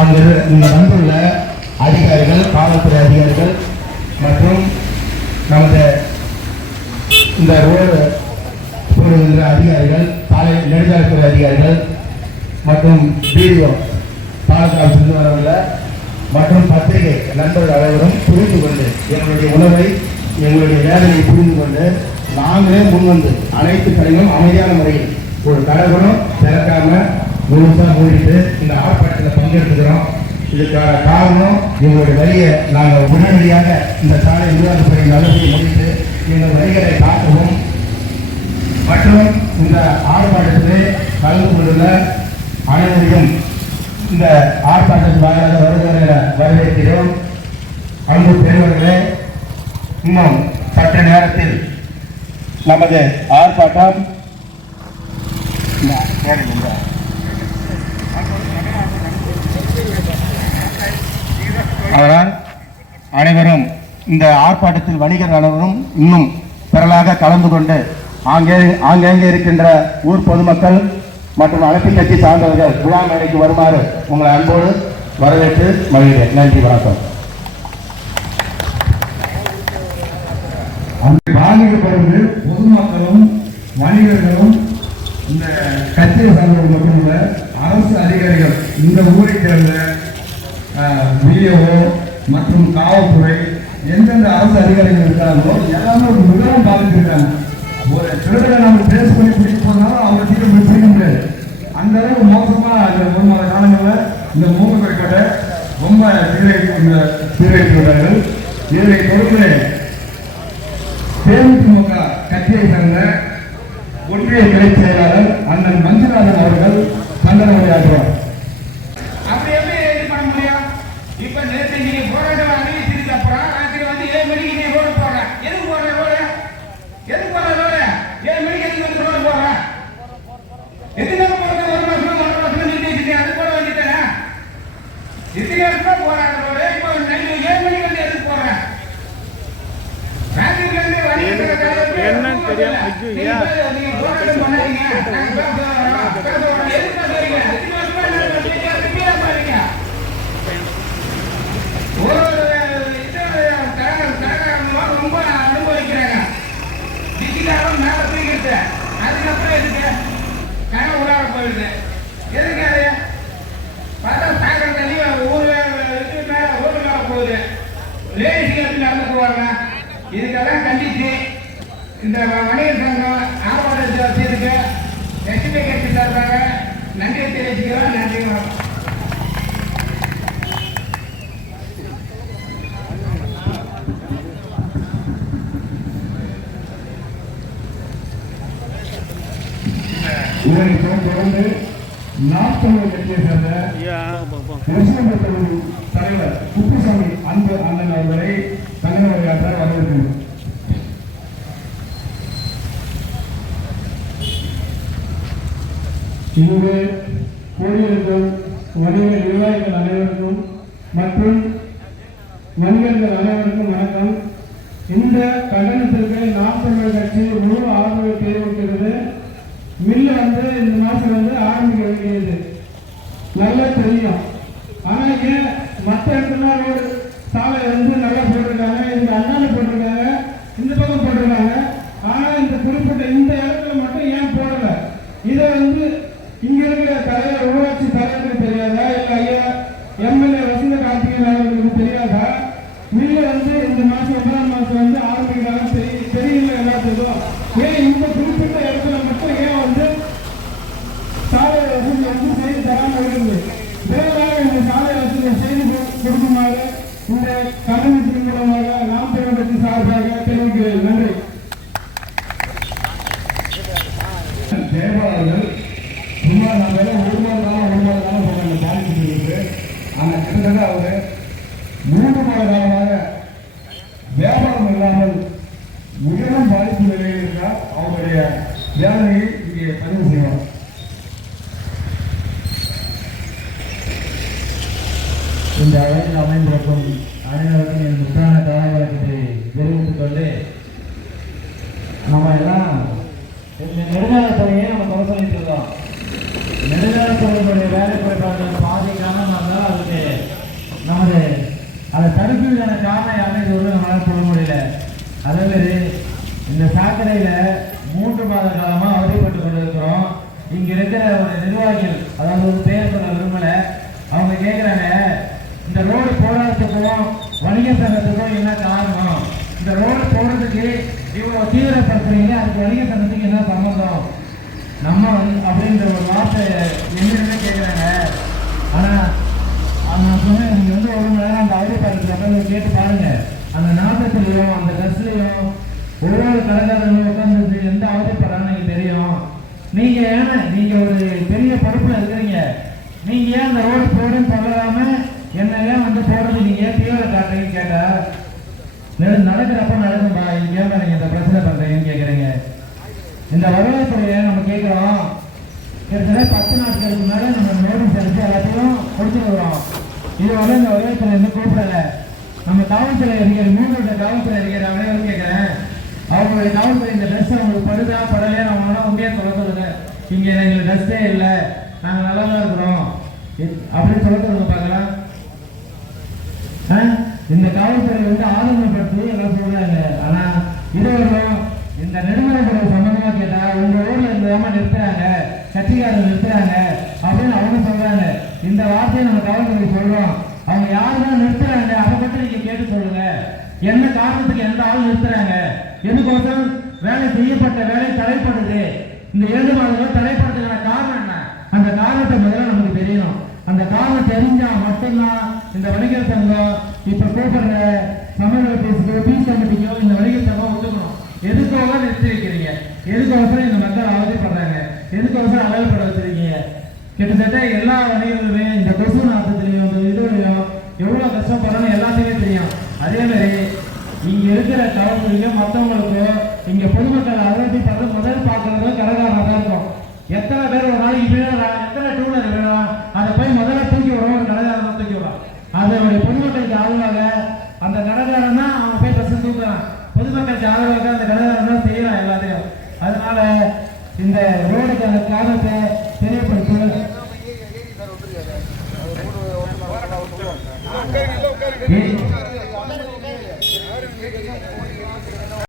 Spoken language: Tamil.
அங்கு இங்கே வந்துள்ள அதிகாரிகள், காவல்துறை அதிகாரிகள் மற்றும் நமது இந்த ரோடு போடுகின்ற அதிகாரிகள், சாலை நெடுஞ்சாலைத்துறை அதிகாரிகள் மற்றும் வீடியோ பாலக்காடு சென்று வரவுள்ள மற்றும் பத்திரிகை நண்பர்கள் அனைவரும் புரிந்து கொண்டு எங்களுடைய உணவை, எங்களுடைய வேதனையை புரிந்து கொண்டு நாங்களே முன்வந்து அனைத்து கடைகளும் அமைதியான முறையில் ஒரு கடைகளும் திறக்காம முழுசாக மூடிட்டு இந்த ஆர்ப்பாட்டத்தில் பங்கெடுத்துக்கிறோம். இதுக்கான காரணம் எங்களுடைய வரியை நாங்கள் உடனடியாக இந்த சாலை நிர்வாகத்துறை நல்லபடியை முடித்து எங்கள் வரிகளை காக்கவும் மற்றும் இந்த ஆர்ப்பாட்டத்திலே கலந்து கொண்டுள்ள அனைவரையும் இந்த ஆர்ப்பாட்டத்தின் வாயிலாக வருகிற வரவேற்கிறோம். அன்பு பெரியவர்களே, இன்னும் சற்று நேரத்தில் நமது ஆர்ப்பாட்டம் அதனால் அனைவரும் இந்த ஆர்ப்பாட்டத்தில் வணிகர் அனைவரும் இன்னும் திரளாக கலந்து கொண்டு ஆங்கேங்கே இருக்கின்ற ஊர் பொதுமக்கள் மற்றும் அரசியல் கட்சி சார்ந்தவர்கள் விழா மேடைக்கு வருமாறு உங்களை அன்போடு வரவேற்று மகிழ்கிறேன். நன்றி, வணக்கம். பாதிக்கப்படுவது பொதுமக்களும் வணிகர்களும் இந்த கட்சியை சார்ந்தவர்கள் மட்டுமல்ல, அரசு அதிகாரிகள், இந்த ஊரை சேர்ந்த விஏஓ மற்றும் காவல்துறை எந்தெந்த அரசு அதிகாரிகள் இருக்கிறார்களோ எல்லாமே ஒரு மிகவும் பாதித்திருக்காங்க. ஒரு திருடனை நம்ம பேஸ் பண்ணி பிடிக்க போனாலும் அவங்க சீக்கிரம் பிடிக்க முடியாது. அந்த அளவுக்கு மோசமா இந்த 1 மாத காலங்களில் இந்த மூக்கை கடை ரொம்ப சீரழித்துள்ளார்கள். இதனை தொடர்ந்து தேமுதிக கட்சியை சேர்ந்த ஒன்றிய கிளை செயலாளர் அண்ணன் மஞ்சுநாதன் அவர்கள் கண்டன உரையாற்றுவார். அப்படி எப்படி இது பண்ண முடியும்? இப்ப நேற்று நீங்க போராட்டம் அறிவிச்சிருக்க அப்புறம் ராத்திரி வந்து 7 மணிக்கு நீ ரோடு போடுற. எதுக்கு போடுற ரோடு? எதுக்கு போடுற ரோடு? 7 மணிக்கு எதுக்கு வந்து ரோடு போடுற? எதுக்கு போடுற? 1 மாசம் நிறுத்திட்டு அது போட வேண்டியதானே? இத்தனை இடத்துல போறாங்க ரோடு. இப்போ 7 மணிக்கு வந்து எதுக்கு போடுற? ராத்திரில இருந்து என்னன்னு தெரியாம நீங்க போராட்டம் பண்ணாதீங்க. ரொம்ப அனுபவிக்கிறாங்க. டிஜிட்டலும் மேல தூக்கிட்டு அதுக்கப்புறம் எதுக்கு கனவு உடாக போயிடுது? எதுக்கு அது பார்த்தா சாயந்தரம் தண்ணி ஊர்ல இது மேல ரோடு மேல போகுது. லேடிஸ்க்கு எப்படி நடந்து போவாங்க? இதுக்கெல்லாம் கண்டிச்சு இந்த வணிகர் சங்கம் ஆர்ப்பாட்டத்தை வச்சிருக்கு. எஸ்பி கட்சி சார்பாக நன்றி தெரிவிச்சுக்கிறோம். நன்றி, வணக்கம். இதனை தொடர்ந்து நாற்பது கட்சியை சேர்ந்த தலைவர் குப்புசாமி அன்பு அண்ணன் அவர்களை கண்டன உரையாற்ற வரவேற்கிறோம். இங்கு கூடியிருக்கும் வணிக நிர்வாகிகள் அனைவருக்கும் மற்றும் வணிகர்கள் அனைவருக்கும் வணக்கம். இந்த கண்டனத்திற்கு நாற்பது கட்சி முழு ஆதரவு தெரிவிக்கிறது. மில்லு வந்து இந்த மாசம் வந்து ஆரம்பிக்க வேண்டியது நல்லா தெரியும். ஆனா ஏன் மற்ற இடத்துல ஒரு சாலை வந்து நல்லா போட்டிருக்காங்க, இந்த அண்ணால போட்டிருக்காங்க, இந்த பக்கம் போட்டிருக்காங்க. ஆனா இந்த குறிப்பிட்ட இந்த இடத்துல மட்டும் ஏன் போடல? இதை வந்து இங்க இருக்கிற தலைவர், ஊராட்சி தலைவருக்கு தெரியாதா? இல்ல ஐயா எம்எல்ஏ வசந்த கார்த்திகேயன் அவர்களுக்கு தெரியாதா? மில்லு வந்து இந்த மாசம் 9ஆம் மாசம் வந்து ஆரம்பிக்கிறாங்க தெரியல எல்லாத்துக்கும். ஏன் இந்த குறிப்பிட்ட இடத்துல மட்டும் ஏன் வந்து சாலை வசதி வந்து செய்து தராமல் இருக்குது? விரைவாக இந்த சாலை வசதியை செய்து கொடுக்குமாறு இந்த கண்டனத்தின் மூலமாக நாம் தமிழகத்தை சார்பாக தெரிவிக்கிறேன். நன்றி. தேவாலயங்கள் சுமார் நாங்கள் 1 மாத காலம் போனாங்க பாதிப்பு. ஆனால் கிட்டத்தட்ட அவர் 3 மாத காலமாக வியாபாரம் இல்லாமல் உயரம் பாதிப்பு நிலையில் இருந்தால் அவருடைய வேதனையை இங்கே பதிவு செய்வார். இந்த அவையில் அமைந்திருக்கும் அனைவருக்கும் என் முத்தான கலாச்சாரத்தை தெரிவித்துக் கொண்டு நம்ம எல்லாம் இந்த நெடுஞ்சாலைத்துறையை நம்ம குறை சொல்லிட்டு இருக்கோம். நெடுஞ்சாலைத்துறையினுடைய வேலை குறைபாடுகள் பாதிக்காம இருந்தால் அதுக்கு பிரச்சனைக்கான காரணம் யாருமே இது ஒரு நம்மளால சொல்ல முடியல. அதே மாதிரி இந்த சாக்கடையில 3 மாத காலமா அவதிப்பட்டு கொண்டிருக்கிறோம். இங்க இருக்கிற ஒரு நிர்வாகிகள், அதாவது ஒரு பேர் சொல்ல விரும்பல, அவங்க கேட்கிறாங்க, இந்த ரோடு போராட்டத்துக்கும் வணிக சங்கத்துக்கும் என்ன காரணம்? இந்த ரோடு போடுறதுக்கு இவ்வளவு தீவிரப்படுத்துறீங்க, அதுக்கு வணிக சங்கத்துக்கு என்ன சம்பந்தம்? நம்ம அப்படின்ற ஒரு வார்த்தை என்னன்னு கேட்குறாங்க. ஆனால் நான் சொன்னேன், நீங்கள் வந்து ஒரு மணி நேரம் அந்த அவதிப்படத்தில் கேட்டு பாருங்க. அந்த நாட்டத்துலையும் அந்த பஸ்லையும் ஒவ்வொரு கடைக்காரங்களும் உட்காந்து எந்த அவதிப்படுறான்னு எனக்கு தெரியும். நீங்கள் ஒரு பெரிய பொறுப்பில் இருக்கிறீங்க, நீங்கள் ஏன் அந்த ரோடு போடுன்னு சொல்லலாம என்ன ஏன் வந்து போடுறது நீங்கள் ஏன் தீவிர காட்டுறீங்கன்னு கேட்டால், நடக்கிறப்ப நடக்கும்பா, இங்கே ஏன் நீங்கள் இந்த பிரச்சனை பண்ணுறீங்கன்னு கேட்குறீங்க. இந்த வருவாய்த்துறையை நம்ம கேட்குறோம். கிட்டத்தட்ட 10 நாட்களுக்கு மேலே நம்ம நோட்டீஸ் அடித்து எல்லாத்தையும் கொடுத்துட்டு வரோம். இது வந்து இந்த வருவாய்த்துறை வந்து கூப்பிடல. நம்ம காவல்துறை அதிகாரி, 3 காவல்துறை அதிகாரி அனைவரும் கேட்குறேன், அவங்களுடைய காவல்துறை இந்த ட்ரெஸ் அவங்களுக்கு படுதா படலையா அவங்களால உண்மையாக சொல்லுங்க. இங்கே எங்களுக்கு ட்ரெஸ்ஸே இல்லை, நாங்கள் நல்லா தான் இருக்கிறோம் அப்படின்னு சொல்லுங்க பார்க்கலாம். இந்த காவல்துறை வந்து ஆளுமைப்படுத்தி எல்லாம் சொல்றாங்க. ஆனா இதுவரையும் இந்த நெடுமலைத்துறை சம்பந்தமா கேட்டா உங்க ஊர்ல இருந்ததாம நிறுத்துறாங்க, கட்சிக்காரர் நிறுத்துறாங்க அப்படின்னு அவங்க சொல்றாங்க. இந்த வார்த்தையை நம்ம காவல்துறை சொல்றோம். அவங்க யாருதான் நிறுத்துறாங்க அதை பத்தி நீங்க கேட்டு சொல்லுங்க. என்ன காரணத்துக்கு எந்த ஆள் நிறுத்துறாங்க, எதுக்கோசம் வேலை செய்யப்பட்ட வேலை தடைப்படுது, இந்த 7 மாதங்கள் தடைப்படுறதுக்கான காரணம் என்ன? அந்த காரணத்தை முதல்ல நமக்கு தெரியணும். அந்த காரணம் தெரிஞ்சா மட்டும்தான் இந்த வணிகர் சங்கம் இப்ப கூப்பிடுற சமூக பேசுக்கோ பீஸ் கமிட்டிக்கோ இந்த வணிகர் சங்கம் ஒத்துக்கணும். எதுக்காக நிறுத்தி வைக்கிறீங்க? எதுக்கோசரம் இந்த மக்கள் அவதிப்படுறாங்க? எதுக்கோசரம் அலையப்பட வச்சிருக்கீங்க? கிட்டத்தட்ட எல்லா வணிகர்களுமே இந்த கொசு நாட்டத்திலையும் இந்த இதுலையும் எவ்வளவு கஷ்டப்படுறோன்னு எல்லாத்தையுமே தெரியும். அதே மாதிரி இங்க இருக்கிற காவல்துறையும் மற்றவங்களுக்கும் இங்க பொதுமக்கள் அவதிப்படுறது முதல் பார்க்கறது கடைக்காரனா தான் இருக்கும். எத்தனை பேர் ஒரு நாளைக்கு விழா, எத்தனை டூலர் விழா, அதை போய் முதல்ல